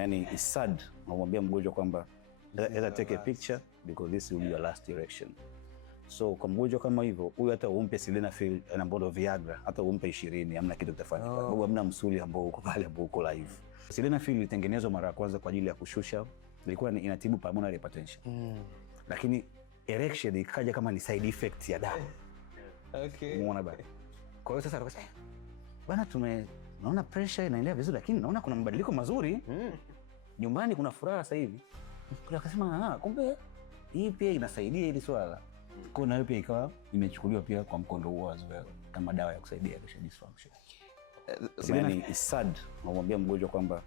yani is sad, namwambia mgonjwa kwamba either take a picture because this will be your last erection. So kwa mgonjwa kama hivyo, huyu hata umpe sildenafil na ambayo Viagra, hata umpe 20 hamna kitu kitafanyika. Sababu hamna msuli ambao uko pale ambao uko live. Sildenafil ilitengenezwa mara ya kwanza kwa ajili ya kushusha, ilikuwa inatibu pulmonary hypertension. Lakini erection ikaja kama ni side effect ya dawa. Okay. Umeona bana. Kwa hiyo sasa akasema bana, naona pressure inaendelea vizuri, lakini naona kuna mabadiliko mazuri. Nyumbani kuna furaha sasa hivi. Kwa akasema kumbe hii pia inasaidia hili swala. Kwa nayo pia ikawa imechukuliwa pia kwa mkondo huo as well kama dawa ya kusaidia erection dysfunction. Yani is sad, namwambia mgonjwa kwamba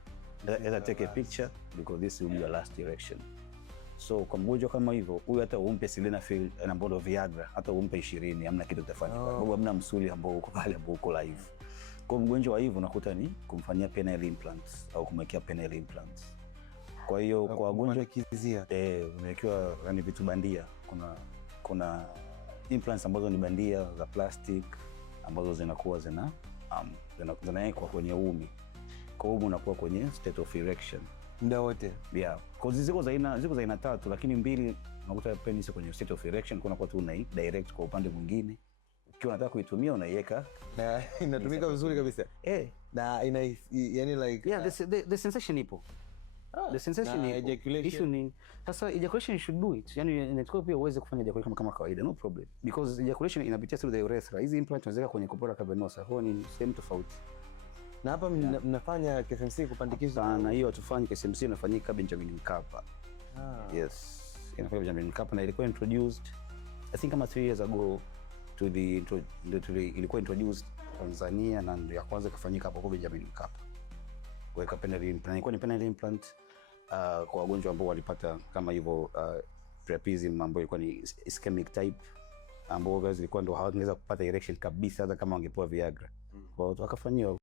either take a picture because this will be your last erection. So kwa mgonjwa kama hivyo, huyu hata umpe sildenafil na ambayo Viagra, hata umpe 20 hamna kitu kitafanyika. Sababu hamna msuli ambao uko pale ambao uko live. Kwa mgonjwa wa hivyo unakuta ni kumfanyia penile implants au kumwekea penile implants. Kwa hiyo kwa wagonjwa kizia umewekewa yani vitu bandia. Kuna implants ambazo ni bandia za plastic ambazo zinakuwa zinawekwa kwenye umi. Kwa hiyo unakuwa kwenye state of erection muda wote. Yeah. Kwa ziko za aina 3, lakini 2 unakuta penis kwenye state of erection, kuna kwa tu una direct kwa upande mwingine. Ukiwa unataka kuitumia unaiweka na inatumika vizuri kabisa. Na ina yani like the sensation ipo. The sensation ipo. Ejaculation. Sasa ejaculation should do it. Yani inatakiwa pia uweze kufanya ejaculation kama kawaida, no problem. Because ejaculation inapitia through the urethra. Hizi implants tunaweka kwenye corpora cavernosa. Kwa ni same tofauti. Na hapa mnafanya KSMC kupandikiza? Na hiyo hatufanyi KSMC, inafanyika Benjamin Mkapa. Yes, inafanyika Benjamin Mkapa na ilikuwa introduced I think kama 3 years ago ilikuwa introduced Tanzania na ndio ya kwanza kufanyika hapo kwa Benjamin Mkapa. Kuweka penile implant, ilikuwa ni penile implant kwa wagonjwa ambao walipata kama hivyo priapism ambayo ilikuwa ni ischemic type, ambao zilikuwa ndio hawangeweza kupata erection kabisa hata kama wangepewa Viagra. Kwa hiyo wakafanyiwa